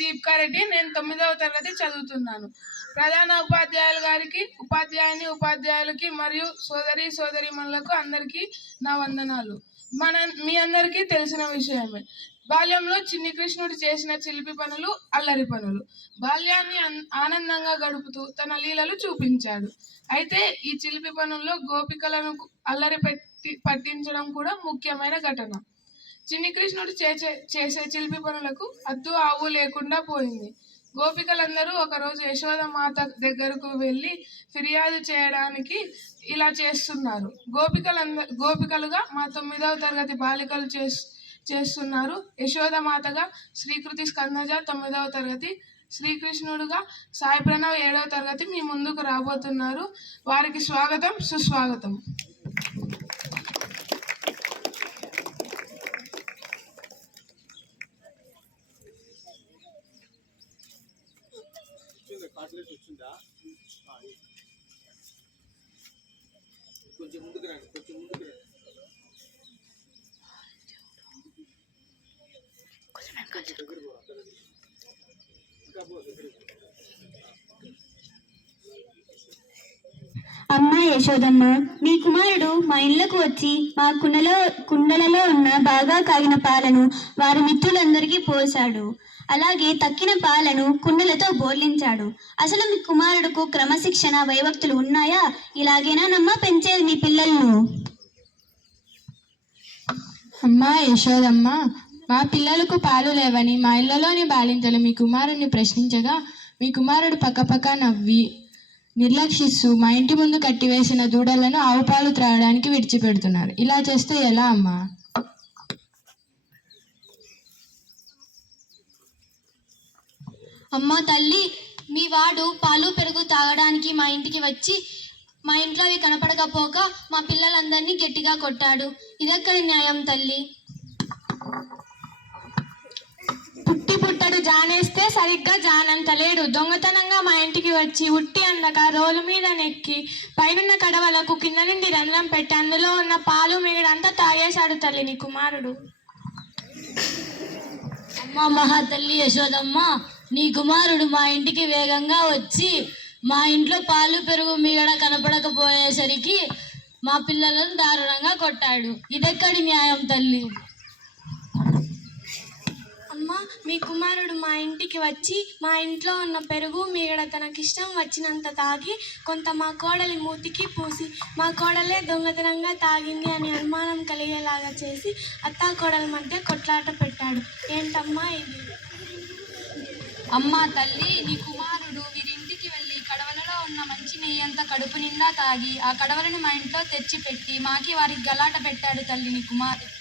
దీప్కారెడ్డి. నేను 9వ తరగతి చదువుతున్నాను. ప్రధాన ఉపాధ్యాయులు గారికి, ఉపాధ్యాయులకి మరియు సోదరీమణులకు అందరికీ నా వందనాలు. మీ అందరికీ తెలిసిన విషయమే. బాల్యంలో చిన్ని కృష్ణుడు చేసిన చిలిపి పనులు, అల్లరి పనులు. బాల్యాన్ని ఆనందంగా గడుపుతూ తన లీలలు చూపించాడు. అయితే ఈ చిలిపి పనుల్లో గోపికలను అల్లరి పట్టించడం కూడా ముఖ్యమైన ఘటన. చిన్ని కృష్ణుడు చేసే చిలిపి పనులకు అద్దు ఆవు లేకుండా పోయింది. గోపికలందరూ ఒకరోజు యశోదమాత దగ్గరకు వెళ్ళి ఫిర్యాదు చేయడానికి ఇలా చేస్తున్నారు. గోపికలుగా మా 9వ తరగతి బాలికలు చేస్తున్నారు. యశోదమాతగా శ్రీకృతి స్కందజ 9వ తరగతి, శ్రీకృష్ణుడుగా సాయి ప్రణవ్ 7వ తరగతి మీ ముందుకు రాబోతున్నారు. వారికి స్వాగతం, సుస్వాగతం. కొంచెం ముందుకు రండి. అమ్మా యశోదమ్మ, మీ కుమారుడు మా ఇళ్లకు వచ్చి మా కుండలలో ఉన్న బాగా కాగిన పాలను వారి మిత్రులందరికీ పోశాడు. అలాగే తక్కిన పాలను కుండలతో బోర్లించాడు. అసలు మీ కుమారుడుకు క్రమశిక్షణ, భయభక్తులు ఉన్నాయా? ఇలాగేనానమ్మా పెంచేది మీ పిల్లలను? అమ్మా యశోదమ్మ, మా పిల్లలకు పాలు లేవని మా ఇళ్లలోని బాలింతలు మీ కుమారుడిని ప్రశ్నించగా మీ కుమారుడు పక్కపక్క నవ్వి నిర్లక్షిస్తూ మా ఇంటి ముందు కట్టివేసిన దూడలను ఆవు పాలు త్రాగడానికి విడిచిపెడుతున్నారు. ఇలా చేస్తే ఎలా అమ్మా? అమ్మా తల్లి, మీ వాడు పాలు పెరుగు తాగడానికి మా ఇంటికి వచ్చి మా ఇంట్లో అవి కనపడకపోక మా పిల్లలందరినీ గట్టిగా కొట్టాడు. ఇదెక్కడి న్యాయం తల్లి? పుట్టడు జానేస్తే సరిగ్గా జానంతలేడు. దొంగతనంగా మా ఇంటికి వచ్చి ఉట్టి అందక రోలు మీద నెక్కి పైనున్న కడవలకు కింద నుండి రంధ్రం పెట్టి అందులో ఉన్న పాలు మిగడంతా తాగేశాడు తల్లి నీ కుమారుడు. అమ్మ మహాతల్లి యశోదమ్మ, నీ కుమారుడు మా ఇంటికి వేగంగా వచ్చి మా ఇంట్లో పాలు పెరుగు మిగడ కనపడకపోయేసరికి మా పిల్లలను దారుణంగా కొట్టాడు. ఇదెక్కడి న్యాయం తల్లి? అమ్మ, మీ కుమారుడు మా ఇంటికి వచ్చి మా ఇంట్లో ఉన్న పెరుగు మీగడ తనకిష్టం వచ్చినంత తాగి కొంత మా కోడలి మూతికి పూసి మా కోడలే దొంగతనంగా తాగింది అని అనుమానం కలిగేలాగా చేసి అత్తా కోడల మధ్య కొట్లాట పెట్టాడు. ఏంటమ్మా ఇది? అమ్మా తల్లి, నీ కుమారుడు వీరింటికి వెళ్ళి కడవలలో ఉన్న మంచి నెయ్యి అంతా కడుపు నిండా తాగి ఆ కడవలను మా ఇంట్లో తెచ్చి పెట్టి మాకి వారికి గలాట పెట్టాడు తల్లి నీ కుమారుడు.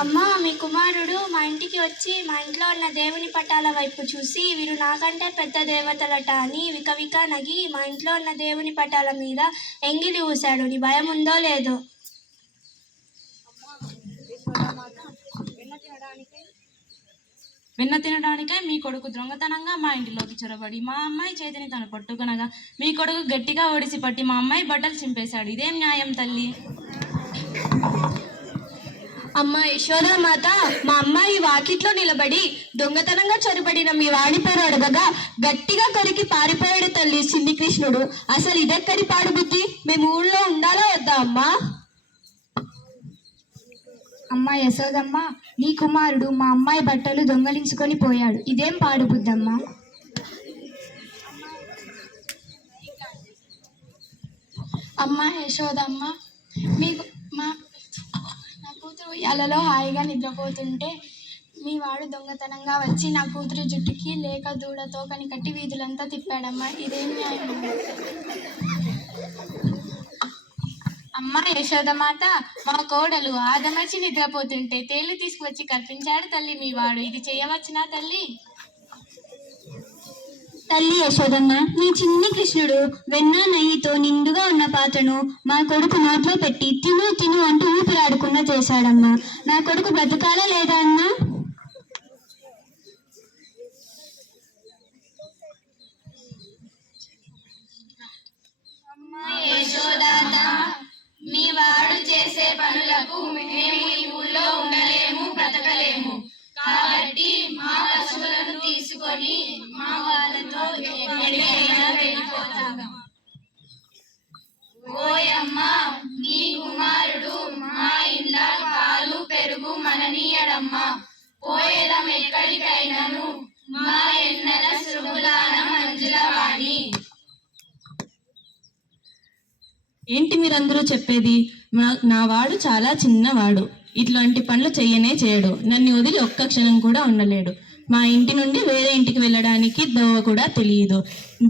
అమ్మ, మీ కుమారుడు మా ఇంటికి వచ్చి మా ఇంట్లో ఉన్న దేవుని పటాల వైపు చూసి వీరు నాకంటే పెద్ద దేవతలట అని వికవిక నగి మా ఇంట్లో ఉన్న దేవుని పటాల మీద ఎంగిలి ఊశాడు. నీ భయం ఉందో లేదో? వెన్న తినడానికై మీ కొడుకు దొంగతనంగా మా ఇంటిలోకి చొరబడి మా అమ్మాయి చేతిని తను పట్టుకునగా మీ కొడుకు గట్టిగా ఒడిసి పట్టి మా అమ్మాయి బట్టలు చింపేశాడు. ఇదేం న్యాయం తల్లి? అమ్మ యశోదామాత, మా అమ్మాయి వాకిట్లో నిలబడి దొంగతనంగా చొరబడిన మీ వాడి పేరు అడగగా గట్టిగా కొరికి పారిపోయాడు తల్లి చిన్ని కృష్ణుడు. అసలు ఇదెక్కడి పాడు బుద్ధి? మేము ఊళ్ళో ఉండాలా వద్దా అమ్మా? అమ్మ యశోదమ్మ, నీ కుమారుడు మా అమ్మాయి బట్టలు దొంగలించుకొని పోయాడు. ఇదేం పాడు బుద్ధమ్మా? అమ్మ యశోదమ్మ, మీకు నా కూతురు ఉయ్యాలలో హాయిగా నిద్రపోతుంటే మీ వాడు దొంగతనంగా వచ్చి నా కూతురు జుట్టుకి లేక దూడతో కని కట్టి వీధులంతా తిప్పాడమ్మా. ఇదేం న్యాయం? అమ్మ యశోదమాత, మా కోడలు ఆదమర్చి నిద్రపోతుంటే తేళ్లు తీసుకువచ్చి కల్పించాడు తల్లి మీ వాడు. ఇది చేయవచ్చునా తల్లి? తల్లి యశోదమ్మ, నీ చిన్ని కృష్ణుడు వెన్న నెయ్యితో నిండుగా ఉన్న పాత్రను మా కొడుకు నోట్లో పెట్టి తిను తిను అంటూ ఊపిరాడకుండా చేశాడమ్మా. నా కొడుకు బ్రతకాలా లేదా అన్నా? మా వాళ్ళతో ఎక్కడికైనా వెళ్ళిపోతాం. ఓయమ్మ నీ కుమారుడు మా ఇండ్ల పాలు పెరుగు మననీయడమ్మా. పోయేదం ఎక్కడికైనాను మా ఎన్నెల సురుగులాన మంజులవాణి. ఏంటి మీరందరూ చెప్పేది? నా వాడు చాలా చిన్నవాడు, ఇట్లాంటి పనులు చెయ్యనే చేయడు. నన్ను వదిలి ఒక్క క్షణం కూడా ఉండలేడు. మా ఇంటి నుండి వేరే ఇంటికి వెళ్ళడానికి దోవ కూడా తెలియదు.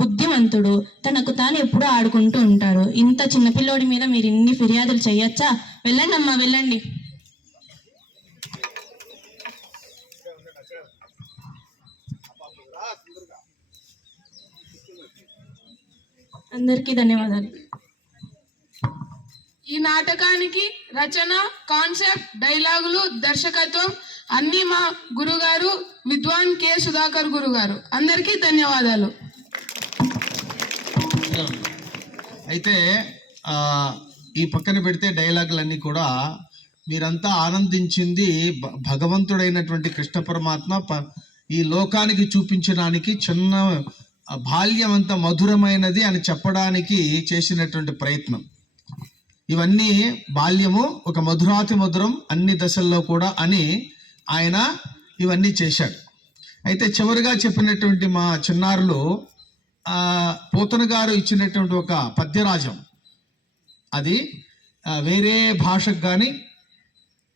బుద్ధిమంతుడు, తనకు తాను ఎప్పుడూ ఆడుకుంటూ ఉంటారు. ఇంత చిన్నపిల్లోడి మీద మీరు ఇన్ని ఫిర్యాదులు చెయ్యొచ్చా? వెళ్ళండి అమ్మా, వెళ్ళండి. అందరికీ ధన్యవాదాలు. ఈ నాటకానికి రచన, కాన్సెప్ట్, డైలాగులు, దర్శకత్వం అన్నీ మా గురుగారు విద్వాన్ కె సుధాకర్ గురుగారు. అందరికీ ధన్యవాదాలు. అయితే ఈ పక్కన పెడితే డైలాగులన్నీ కూడా మీరంతా ఆనందించింది భగవంతుడైనటువంటి కృష్ణ పరమాత్మ ఈ లోకానికి చూపించడానికి చిన్న బాల్యం అంత మధురమైనది అని చెప్పడానికి చేసినటువంటి ప్రయత్నం. ఇవన్నీ బాల్యము ఒక మధురాతి మధురం అన్ని దశల్లో కూడా అని ఆయన ఇవన్నీ చేశాడు. అయితే చివరిగా చెప్పినటువంటి మా చిన్నారులు పోతన గారు ఇచ్చినటువంటి ఒక పద్యరాజం, అది వేరే భాషకు కానీ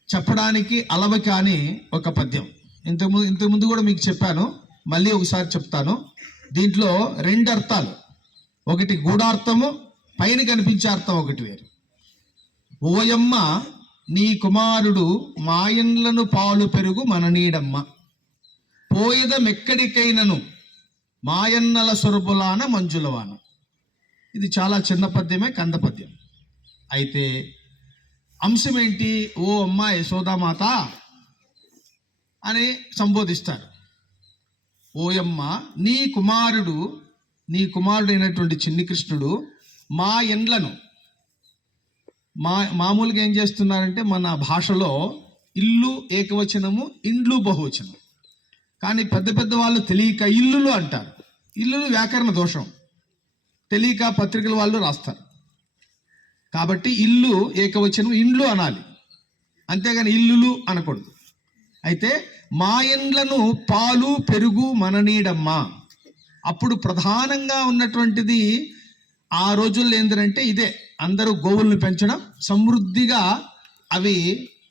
చెప్పడానికి అలవ కానీ ఒక పద్యం. ఇంతకుముందు కూడా మీకు చెప్పాను, మళ్ళీ ఒకసారి చెప్తాను. దీంట్లో 2 అర్థాలు, ఒకటి గూఢార్థము, పైన కనిపించే అర్థం ఒకటి వేరు. ఓయమ్మ నీ కుమారుడు మాయన్లను పాలు పెరుగు మననీడమ్మ. పోయేదమెక్కడికైనను మాయన్నల సొరబులాన మంజులవాన. ఇది చాలా చిన్న పద్యమే, కంద పద్యం. అయితే అంశం ఏంటి? ఓ అమ్మ యశోదామాత అని సంబోధిస్తారు. ఓయమ్మ నీ కుమారుడైనటువంటి చిన్ని కృష్ణుడు మా ఎండ్లను, మామూలుగా ఏం చేస్తున్నారంటే మన భాషలో ఇల్లు ఏకవచనము, ఇండ్లు బహువచనం. కానీ పెద్ద పెద్ద వాళ్ళు తెలియక ఇల్లులు అంటారు. ఇల్లులు వ్యాకరణ దోషం, తెలియక పత్రికల వాళ్ళు రాస్తారు. కాబట్టి ఇల్లు ఏకవచనం, ఇండ్లు అనాలి, అంతేగాని ఇల్లులు అనకూడదు. అయితే మా ఎండ్లను పాలు పెరుగు మననీడమ్మా. అప్పుడు ప్రధానంగా ఉన్నటువంటిది ఆ రోజుల్లో ఏంటంటే ఇదే, అందరూ గోవులను పెంచడం, సమృద్ధిగా అవి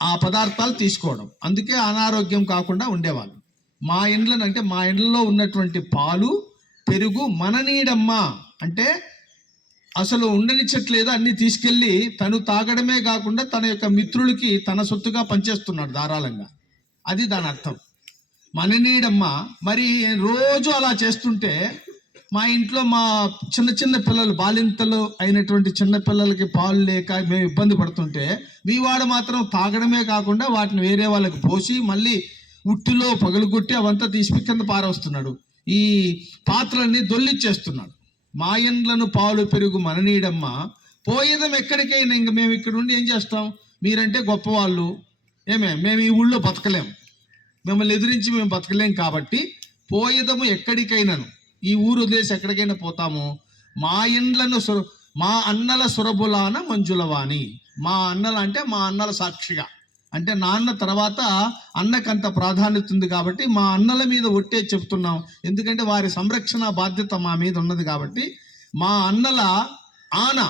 ఆ పదార్థాలు తీసుకోవడం, అందుకే అనారోగ్యం కాకుండా ఉండేవాళ్ళు. మా ఇండ్లను అంటే మా ఇండ్లలో ఉన్నటువంటి పాలు పెరుగు మననీడమ్మా అంటే అసలు ఉండనిచ్చట్లేదు, అన్ని తీసుకెళ్ళి తను తాగడమే కాకుండా తన యొక్క మిత్రులకి తన సొత్తుగా పనిచేస్తున్నాడు ధారాళంగా. అది దాని అర్థం, మననీడమ్మా. మరి రోజు అలా చేస్తుంటే మా ఇంట్లో మా చిన్న పిల్లలు, బాలింతలు అయినటువంటి చిన్న పిల్లలకి పాలు లేక మేము ఇబ్బంది పడుతుంటే మీ వాడు మాత్రం తాగడమే కాకుండా వాటిని వేరే వాళ్ళకి పోసి మళ్ళీ ఉట్టిలో పగలుగొట్టి అవంతా తీసి కింద పారవస్తున్నాడు. ఈ పాత్రల్ని దొల్లిచ్చేస్తున్నాడు. మా ఇండ్లను పాలు పెరుగు మననీడమ్మా. పోయేదం ఎక్కడికైనా, ఇంక మేము ఇక్కడ ఉండి ఏం చేస్తాం? మీరంటే గొప్పవాళ్ళు, మేము ఈ ఊళ్ళో బతకలేం, మిమ్మల్ని ఎదిరించి మేము బతకలేం. కాబట్టి పోయేదము ఎక్కడికైనాను, ఈ ఊరు వదిలేసి ఎక్కడికైనా పోతాము. మా ఇండ్లను మా అన్నల సురబులాన మంజులవాణి. మా అన్నల అంటే మా అన్నల సాక్షిగా, అంటే నాన్న తర్వాత అన్నకంత ప్రాధాన్యత ఉంది కాబట్టి మా అన్నల మీద ఒట్టే చెప్తున్నాం. ఎందుకంటే వారి సంరక్షణ బాధ్యత మా మీద ఉన్నది కాబట్టి మా అన్నల ఆన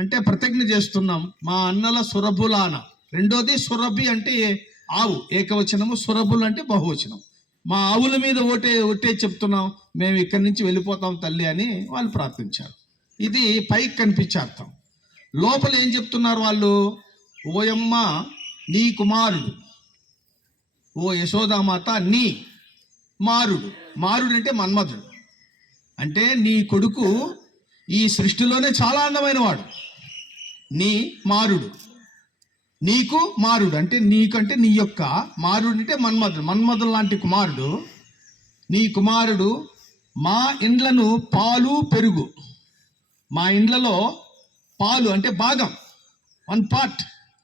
అంటే ప్రతిజ్ఞ చేస్తున్నాం. మా అన్నల సురబులాన. రెండోది సురభి అంటే ఆవు ఏకవచనము, సురబులు అంటే బహువచనం. మా ఆవుల మీద ఒట్టే చెప్తున్నాం, మేము ఇక్కడి నుంచి వెళ్ళిపోతాం తల్లి అని వాళ్ళు ప్రార్థించారు. ఇది పైకి కనిపించే అర్థం. లోపల ఏం చెప్తున్నారు వాళ్ళు? ఓయమ్మ నీ కుమారుడు, ఓ యశోదామాత నీ మారుడు. మారుడు అంటే మన్మధుడు, అంటే నీ కొడుకు ఈ సృష్టిలోనే చాలా అందమైన వాడు. నీ మారుడు, నీకు మారుడు అంటే నీకంటే నీ యొక్క, మారుడు అంటే మన్మధుడు లాంటి కుమారుడు. నీ కుమారుడు మా ఇండ్లను పాలు పెరుగు. మా ఇండ్లలో పాలు అంటే భాగం, 1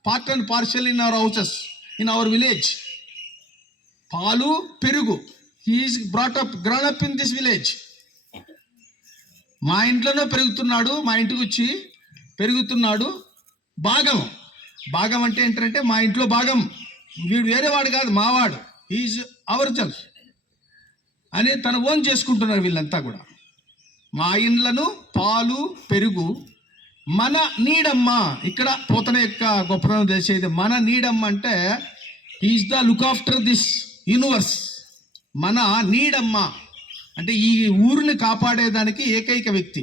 part and parcel in our houses, in our village. పాలు పెరుగు he's grown up in this village. మా ఇంట్లోనే పెరుగుతున్నాడు, మా ఇంటికి వచ్చి పెరుగుతున్నాడు. భాగం అంటే ఏంటంటే మా ఇంట్లో భాగం, వీడు వేరేవాడు కాదు, మావాడు, హీఈస్ అవర్ సెల్ఫ్ అని తన ఓన్ చేసుకుంటున్నారు వీళ్ళంతా కూడా. మా ఇండ్లను పాలు పెరుగు మన నీడమ్మ. ఇక్కడ పోతన యొక్క గొప్పతనం తెలిసేది. మన నీడమ్మ అంటే he's the look after this universe. మన నీడమ్మ అంటే ఈ ఊరిని కాపాడేదానికి ఏకైక వ్యక్తి.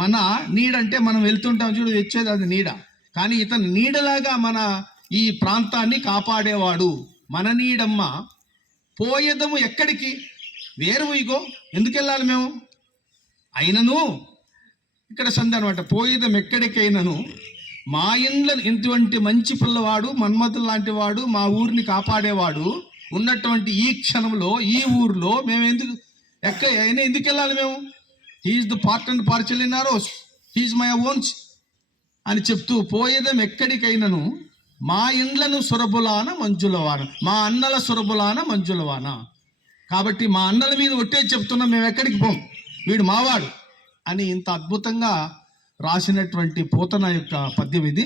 మన నీడంటే మనం వెళ్తుంటాం చూడు, వచ్చేది అది నీడ. కానీ ఇతను నీడలాగా మన ఈ ప్రాంతాన్ని కాపాడేవాడు. మన నీడమ్మ. పోయేదము ఎక్కడికి? వేరు ఇగో. ఎందుకు వెళ్ళాలి మేము? అయినను ఇక్కడ సంధి అనమాట. పోయేదం ఎక్కడికైనను మా ఇండ్ల ఇటువంటి మంచి పిల్లవాడు, మన్మధుడు లాంటి వాడు, మా ఊరిని కాపాడేవాడు ఉన్నటువంటి ఈ క్షణంలో ఈ ఊర్లో మేము ఎందుకు వెళ్ళాలి మేము? He's the part and parcel in ours, he's my owns అని చెప్తూ పోయేదం ఎక్కడికైనను మా ఇండ్లను సురబులాన మంజులవాన, మా అన్నల సురబులాన మంజులవాన. కాబట్టి మా అన్నల మీద ఒట్టే చెప్తున్నాం, మేము ఎక్కడికి పోం, వీడు మావాడు అని ఇంత అద్భుతంగా రాసినటువంటి పోతన యొక్క పద్యం ఇది.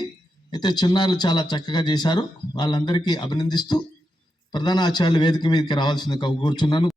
అయితే చిన్నారులు చాలా చక్కగా చేశారు. వాళ్ళందరికీ అభినందిస్తూ ప్రధాన ఆచార్యులు వేదిక మీదకి రావాల్సిందిగా కోరుచున్నాను.